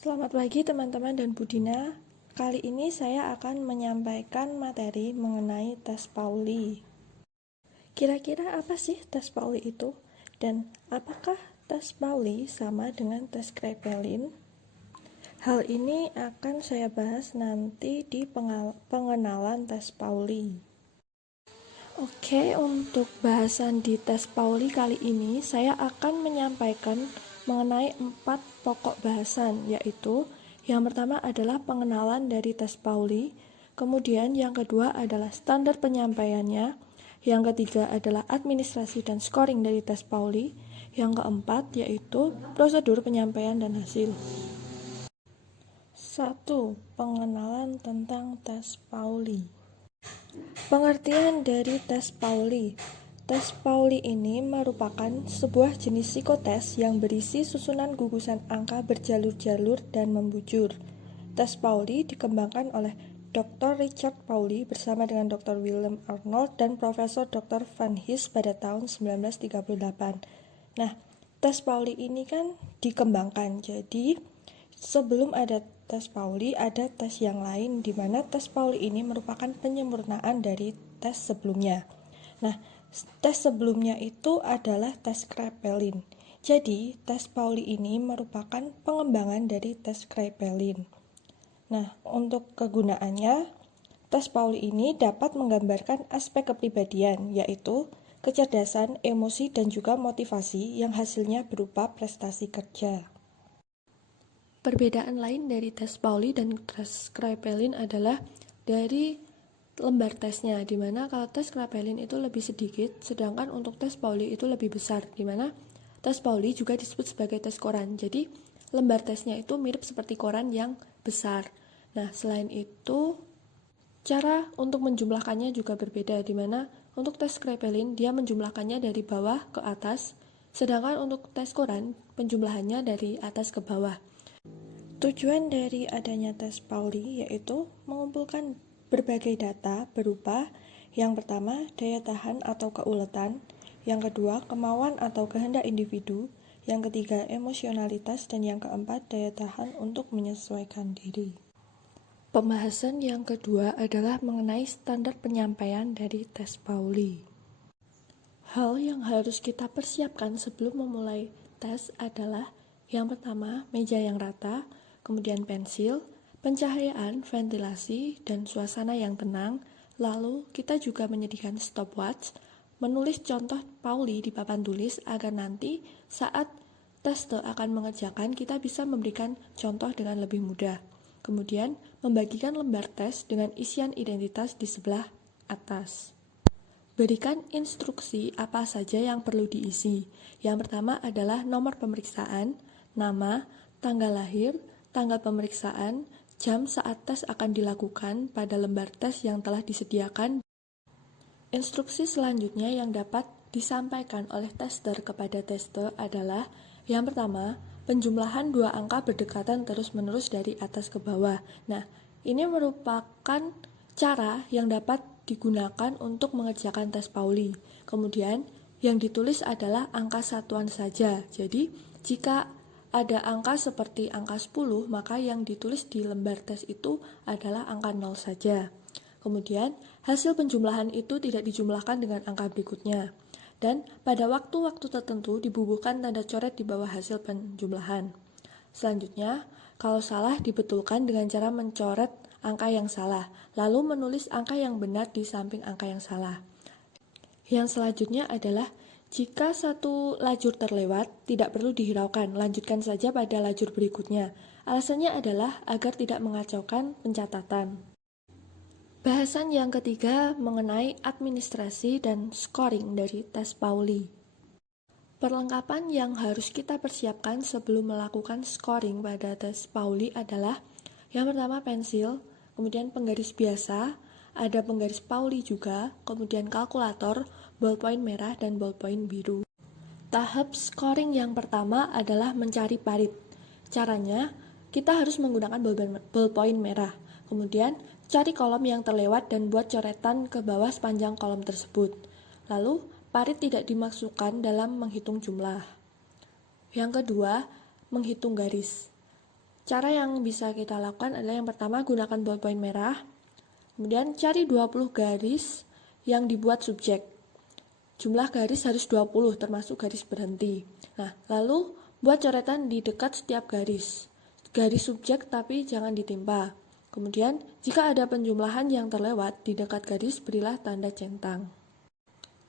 Selamat pagi teman-teman dan Budina. Kali ini saya akan menyampaikan materi mengenai tes Pauli. Kira-kira apa sih tes Pauli itu? Dan apakah tes Pauli sama dengan tes Kraepelin? Hal ini akan saya bahas nanti di pengenalan tes Pauli. Oke, untuk bahasan di tes Pauli kali ini saya akan menyampaikan mengenai 4 pokok bahasan, yaitu yang pertama adalah pengenalan dari tes Pauli, kemudian yang kedua adalah standar penyampaiannya, yang ketiga adalah administrasi dan scoring dari tes Pauli, yang keempat yaitu prosedur penyampaian dan hasil. 1. Pengenalan tentang tes Pauli. Pengertian dari tes Pauli. Tes Pauli ini merupakan sebuah jenis psikotes yang berisi susunan gugusan angka berjalur-jalur dan membujur. Tes Pauli dikembangkan oleh Dr. Richard Pauli bersama dengan Dr. Willem Arnold dan Profesor Dr. Van His pada tahun 1938. Nah, tes Pauli ini kan dikembangkan, jadi sebelum ada tes Pauli, ada tes yang lain di mana tes Pauli ini merupakan penyempurnaan dari tes sebelumnya. Nah, tes sebelumnya itu adalah tes Kraepelin. Jadi, tes Pauli ini merupakan pengembangan dari tes Kraepelin. Nah, untuk kegunaannya, tes Pauli ini dapat menggambarkan aspek kepribadian, yaitu kecerdasan, emosi, dan juga motivasi yang hasilnya berupa prestasi kerja. Perbedaan lain dari tes Pauli dan tes Kraepelin adalah dari lembar tesnya, di mana kalau tes Kraepelin itu lebih sedikit, sedangkan untuk tes Pauli itu lebih besar, di mana tes Pauli juga disebut sebagai tes koran. Jadi, lembar tesnya itu mirip seperti koran yang besar. Nah, selain itu, cara untuk menjumlahkannya juga berbeda, di mana untuk tes Kraepelin dia menjumlahkannya dari bawah ke atas, sedangkan untuk tes koran penjumlahannya dari atas ke bawah. Tujuan dari adanya tes Pauli yaitu mengumpulkan berbagai data berupa yang pertama daya tahan atau keuletan, yang kedua kemauan atau kehendak individu, yang ketiga emosionalitas, dan yang keempat daya tahan untuk menyesuaikan diri. Pembahasan yang kedua adalah mengenai standar penyampaian dari tes Pauli. Hal yang harus kita persiapkan sebelum memulai tes adalah yang pertama meja yang rata, kemudian pensil, pencahayaan, ventilasi, dan suasana yang tenang. Lalu kita juga menyediakan stopwatch, menulis contoh Pauli di papan tulis agar nanti saat teste akan mengerjakan kita bisa memberikan contoh dengan lebih mudah. Kemudian membagikan lembar tes dengan isian identitas di sebelah atas. Berikan instruksi apa saja yang perlu diisi. Yang pertama adalah nomor pemeriksaan, nama, tanggal lahir, tanggal pemeriksaan, jam saat tes akan dilakukan pada lembar tes yang telah disediakan. Instruksi selanjutnya yang dapat disampaikan oleh tester kepada tester adalah yang pertama, penjumlahan 2 angka berdekatan terus-menerus dari atas ke bawah. Nah, ini merupakan cara yang dapat digunakan untuk mengerjakan tes Pauli. Kemudian, yang ditulis adalah angka satuan saja. Jadi, jika ada angka seperti angka 10, maka yang ditulis di lembar tes itu adalah angka 0 saja. Kemudian, hasil penjumlahan itu tidak dijumlahkan dengan angka berikutnya. Dan pada waktu-waktu tertentu dibubuhkan tanda coret di bawah hasil penjumlahan. Selanjutnya, kalau salah dibetulkan dengan cara mencoret angka yang salah, lalu menulis angka yang benar di samping angka yang salah. Yang selanjutnya adalah jika satu lajur terlewat, tidak perlu dihiraukan, lanjutkan saja pada lajur berikutnya. Alasannya adalah agar tidak mengacaukan pencatatan. Bahasan yang ketiga mengenai administrasi dan scoring dari tes Pauli. Perlengkapan yang harus kita persiapkan sebelum melakukan scoring pada tes Pauli adalah yang pertama pensil, kemudian penggaris biasa, ada penggaris Pauli juga, kemudian kalkulator, ballpoint merah, dan ballpoint biru. Tahap scoring yang pertama adalah mencari parit. Caranya, kita harus menggunakan ballpoint merah. Kemudian, cari kolom yang terlewat dan buat coretan ke bawah sepanjang kolom tersebut. Lalu, parit tidak dimasukkan dalam menghitung jumlah. Yang kedua, menghitung garis. Cara yang bisa kita lakukan adalah yang pertama gunakan ballpoint merah, kemudian cari 20 garis yang dibuat subjek. Jumlah garis harus 20 termasuk garis berhenti. Nah, lalu buat coretan di dekat setiap garis. Garis subjek tapi jangan ditimpa. Kemudian, jika ada penjumlahan yang terlewat di dekat garis, berilah tanda centang.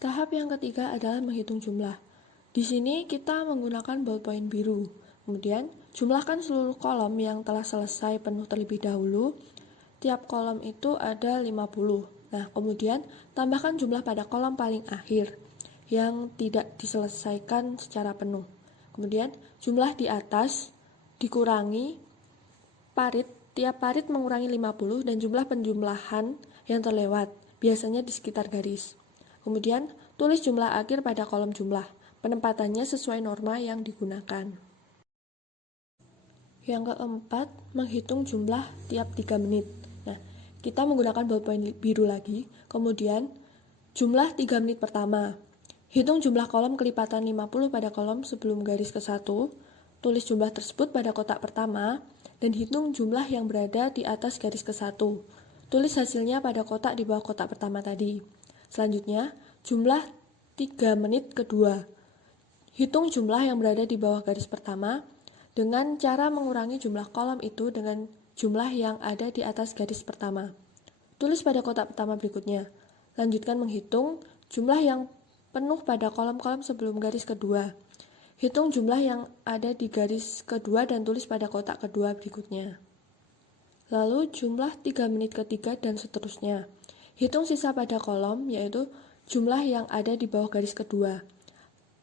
Tahap yang ketiga adalah menghitung jumlah. Di sini kita menggunakan ballpoint biru. Kemudian, jumlahkan seluruh kolom yang telah selesai penuh terlebih dahulu. Tiap kolom itu ada 50. Nah, kemudian tambahkan jumlah pada kolom paling akhir yang tidak diselesaikan secara penuh. Kemudian, jumlah di atas dikurangi parit, tiap parit mengurangi 50 dan jumlah penjumlahan yang terlewat, biasanya di sekitar garis. Kemudian, tulis jumlah akhir pada kolom jumlah. Penempatannya sesuai norma yang digunakan. Yang keempat, menghitung jumlah tiap 3 menit. Nah, kita menggunakan ballpoint biru lagi. Kemudian, jumlah 3 menit pertama. Hitung jumlah kolom kelipatan 50 pada kolom sebelum garis ke-1. Tulis jumlah tersebut pada kotak pertama. Dan hitung jumlah yang berada di atas garis ke-1. Tulis hasilnya pada kotak di bawah kotak pertama tadi. Selanjutnya, jumlah 3 menit kedua. Hitung jumlah yang berada di bawah garis pertama dengan cara mengurangi jumlah kolom itu dengan jumlah yang ada di atas garis pertama. Tulis pada kotak pertama berikutnya. Lanjutkan menghitung jumlah yang penuh pada kolom-kolom sebelum garis kedua. Hitung jumlah yang ada di garis kedua dan tulis pada kotak kedua berikutnya. Lalu jumlah 3 menit ketiga dan seterusnya. Hitung sisa pada kolom, yaitu jumlah yang ada di bawah garis kedua.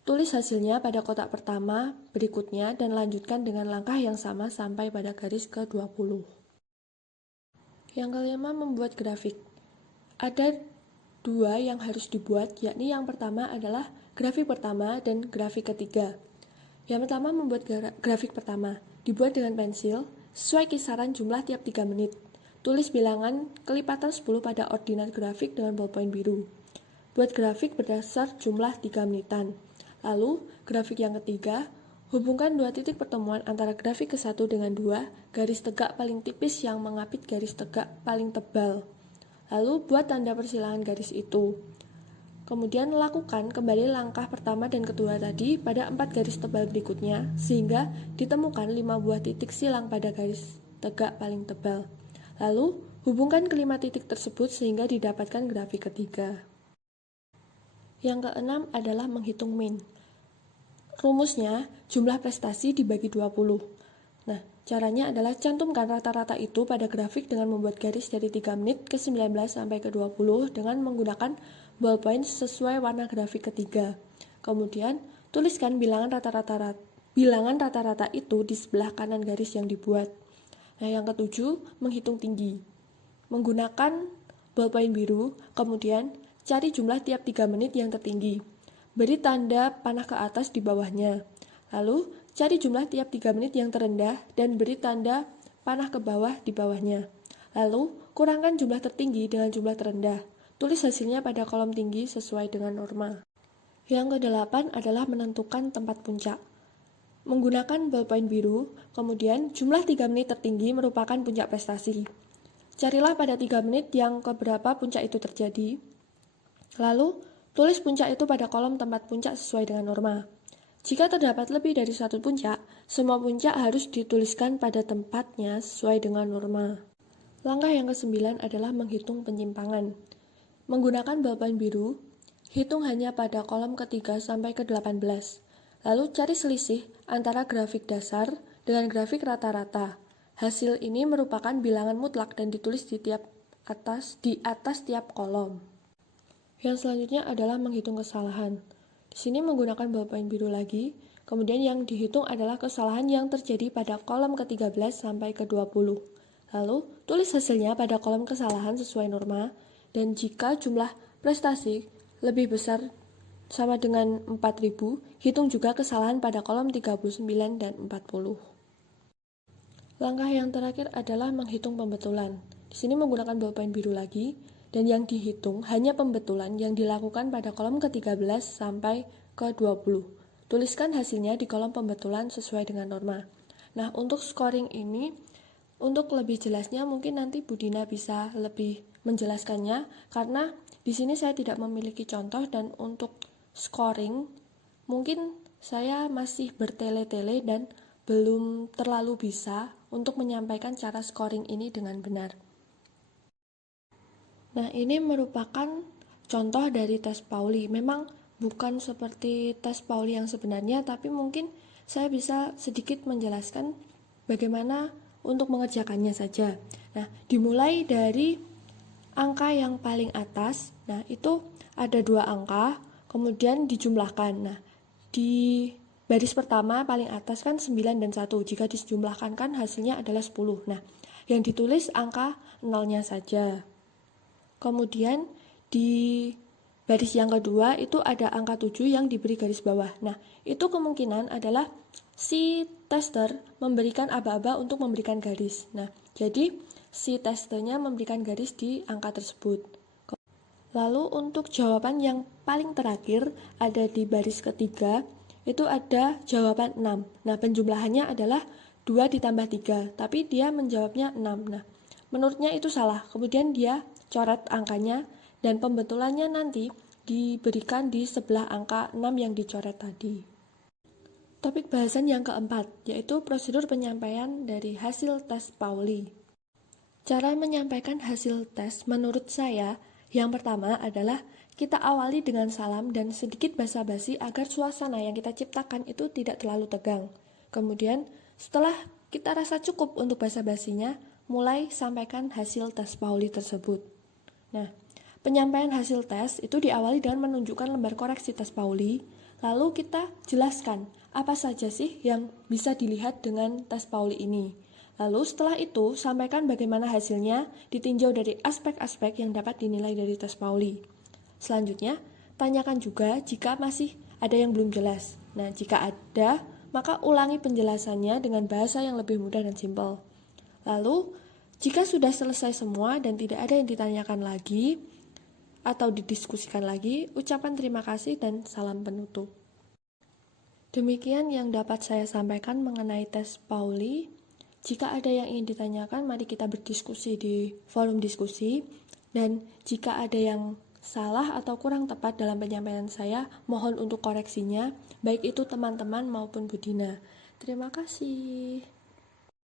Tulis hasilnya pada kotak pertama berikutnya dan lanjutkan dengan langkah yang sama sampai pada garis ke-20. Yang kelima, membuat grafik. Ada 2 yang harus dibuat, yakni yang pertama adalah grafik pertama dan grafik ketiga. Yang pertama, membuat grafik pertama. Dibuat dengan pensil, sesuai kisaran jumlah tiap 3 menit. Tulis bilangan kelipatan 10 pada ordinat grafik dengan ballpoint biru. Buat grafik berdasar jumlah 3 menitan. Lalu, grafik yang ketiga, hubungkan 2 titik pertemuan antara grafik ke-1 dengan 2, garis tegak paling tipis yang mengapit garis tegak paling tebal. Lalu, buat tanda persilangan garis itu. Kemudian, lakukan kembali langkah pertama dan kedua tadi pada 4 garis tebal berikutnya, sehingga ditemukan 5 buah titik silang pada garis tegak paling tebal. Lalu, hubungkan kelima titik tersebut sehingga didapatkan grafik ketiga. Yang keenam adalah menghitung min. Rumusnya, jumlah prestasi dibagi 20. Nah, caranya adalah cantumkan rata-rata itu pada grafik dengan membuat garis dari 3 menit ke 19 sampai ke 20 dengan menggunakan ballpoint sesuai warna grafik ketiga. Kemudian, tuliskan bilangan rata-rata itu di sebelah kanan garis yang dibuat. Nah, yang ketujuh, menghitung tinggi. Menggunakan ballpoint biru, kemudian cari jumlah tiap 3 menit yang tertinggi. Beri tanda panah ke atas di bawahnya. Lalu, cari jumlah tiap 3 menit yang terendah dan beri tanda panah ke bawah di bawahnya. Lalu, kurangkan jumlah tertinggi dengan jumlah terendah. Tulis hasilnya pada kolom tinggi sesuai dengan norma. Yang kedelapan adalah menentukan tempat puncak. Menggunakan ballpoint biru, kemudian jumlah 3 menit tertinggi merupakan puncak prestasi. Carilah pada 3 menit yang keberapa puncak itu terjadi. Lalu, tulis puncak itu pada kolom tempat puncak sesuai dengan norma. Jika terdapat lebih dari 1 puncak, semua puncak harus dituliskan pada tempatnya sesuai dengan norma. Langkah yang ke-9 adalah menghitung penyimpangan. Menggunakan ballpoint biru, hitung hanya pada kolom ke-3 sampai ke-18. Lalu cari selisih antara grafik dasar dengan grafik rata-rata. Hasil ini merupakan bilangan mutlak dan ditulis di atas tiap kolom. Yang selanjutnya adalah menghitung kesalahan. Di sini menggunakan ballpoint biru lagi, kemudian yang dihitung adalah kesalahan yang terjadi pada kolom ke-13 sampai ke-20. Lalu, tulis hasilnya pada kolom kesalahan sesuai norma, dan jika jumlah prestasi lebih besar sama dengan 4000, hitung juga kesalahan pada kolom 39 dan 40. Langkah yang terakhir adalah menghitung pembetulan. Di sini menggunakan ballpoint biru lagi, dan yang dihitung hanya pembetulan yang dilakukan pada kolom ke-13 sampai ke-20. Tuliskan hasilnya di kolom pembetulan sesuai dengan norma. Nah, untuk scoring ini, untuk lebih jelasnya mungkin nanti Bu Dina bisa lebih menjelaskannya, karena di sini saya tidak memiliki contoh dan untuk scoring mungkin saya masih bertele-tele dan belum terlalu bisa untuk menyampaikan cara scoring ini dengan benar. Nah, ini merupakan contoh dari tes Pauli. Memang bukan seperti tes Pauli yang sebenarnya, tapi mungkin saya bisa sedikit menjelaskan bagaimana untuk mengerjakannya saja. Nah, dimulai dari angka yang paling atas. Nah, itu ada 2 angka, kemudian dijumlahkan. Nah, di baris pertama paling atas kan 9 dan 1. Jika dijumlahkan kan hasilnya adalah 10. Nah, yang ditulis angka nolnya saja. Kemudian di baris yang kedua itu ada angka 7 yang diberi garis bawah. Nah, itu kemungkinan adalah si tester memberikan aba-aba untuk memberikan garis. Nah, jadi si testernya memberikan garis di angka tersebut. Lalu untuk jawaban yang paling terakhir ada di baris ketiga, itu ada jawaban 6. Nah, penjumlahannya adalah 2 ditambah 3, tapi dia menjawabnya 6. Nah, menurutnya itu salah. Kemudian dia coret angkanya dan pembetulannya nanti diberikan di sebelah angka 6 yang dicoret tadi. Topik bahasan yang keempat, yaitu prosedur penyampaian dari hasil tes Pauli. Cara menyampaikan hasil tes menurut saya, yang pertama adalah kita awali dengan salam dan sedikit basa-basi agar suasana yang kita ciptakan itu tidak terlalu tegang. Kemudian, setelah kita rasa cukup untuk basa-basinya, mulai sampaikan hasil tes Pauli tersebut. Nah, penyampaian hasil tes itu diawali dengan menunjukkan lembar koreksi tes Pauli, lalu kita jelaskan apa saja sih yang bisa dilihat dengan tes Pauli ini. Lalu setelah itu, sampaikan bagaimana hasilnya ditinjau dari aspek-aspek yang dapat dinilai dari tes Pauli. Selanjutnya, tanyakan juga jika masih ada yang belum jelas. Nah, jika ada, maka ulangi penjelasannya dengan bahasa yang lebih mudah dan simpel. Lalu, jika sudah selesai semua dan tidak ada yang ditanyakan lagi atau didiskusikan lagi, ucapan terima kasih dan salam penutup. Demikian yang dapat saya sampaikan mengenai tes Pauli. Jika ada yang ingin ditanyakan, mari kita berdiskusi di forum diskusi. Dan jika ada yang salah atau kurang tepat dalam penyampaian saya, mohon untuk koreksinya, baik itu teman-teman maupun Bu Dina. Terima kasih.